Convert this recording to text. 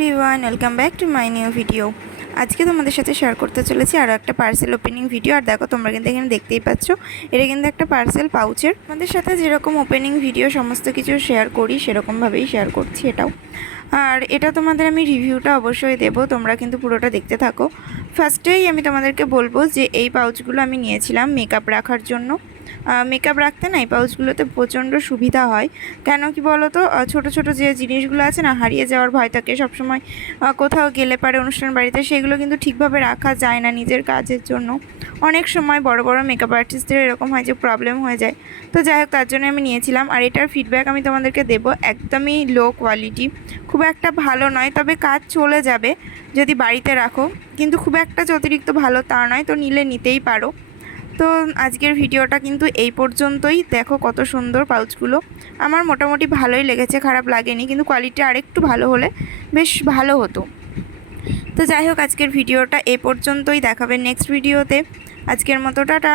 Everyone, welcome back to my new video. আজকে তোমাদের সাথে শেয়ার করতে চলেছি আরও একটা পার্সেল ওপেনিং ভিডিও আর দেখো তোমরা কিন্তু এখানে দেখতেই পাচ্ছ, এটা কিন্তু একটা পার্সেল পাউচের আমাদের সাথে যেরকম ওপেনিং ভিডিও সমস্ত কিছু শেয়ার করি সেরকমভাবেই শেয়ার করছি এটাও। আর এটা তোমাদের আমি রিভিউটা অবশ্যই দেবো, তোমরা কিন্তু পুরোটা দেখতে থাকো। ফার্স্টেই আমি তোমাদেরকে বলব যে এই পাউচগুলো আমি নিয়েছিলাম মেকআপ রাখার জন্য। মেকআপ রাখতে না এই পাউচগুলোতে প্রচণ্ড সুবিধা হয়। কেন কি বলো তো ছোট ছোট যে জিনিসগুলো আছে না, হারিয়ে যাওয়ার ভয় থাকে, সবসময় কোথাও গেলে পারে অনুষ্ঠান বাড়িতে, সেগুলো কিন্তু ঠিকভাবে রাখা যায় না নিজের কাজের জন্য। অনেক সময় বড় বড় মেকআপ আর্টিস্টদের এরকম হয় যে প্রবলেম হয়ে যায়। তো যাই হোক, তার জন্য আমি নিয়েছিলাম। আর এটার ফিডব্যাক আমি তোমাদেরকে দেবো একদমই লো কোয়ালিটি খুব একটা ভালো নয়, তবে কাজ চলে যাবে যদি বাড়িতে রাখো। কিন্তু খুব একটা অতিরিক্ত ভালো তা নয়, তো নিলে নিতেই পারো। তো আজকের ভিডিওটা কিন্তু এই পর্যন্তই। দেখো কত সুন্দর পাউচগুলো আমার মোটামুটি ভালোই লেগেছে, খারাপ লাগেনি, কিন্তু কোয়ালিটি আরেকটু ভালো হলে বেশ ভালো হতো। তো যাই হোক, আজকের ভিডিওটা এ পর্যন্তই। দেখাবে নেক্সট ভিডিওতে আজকের মতো, টাটা।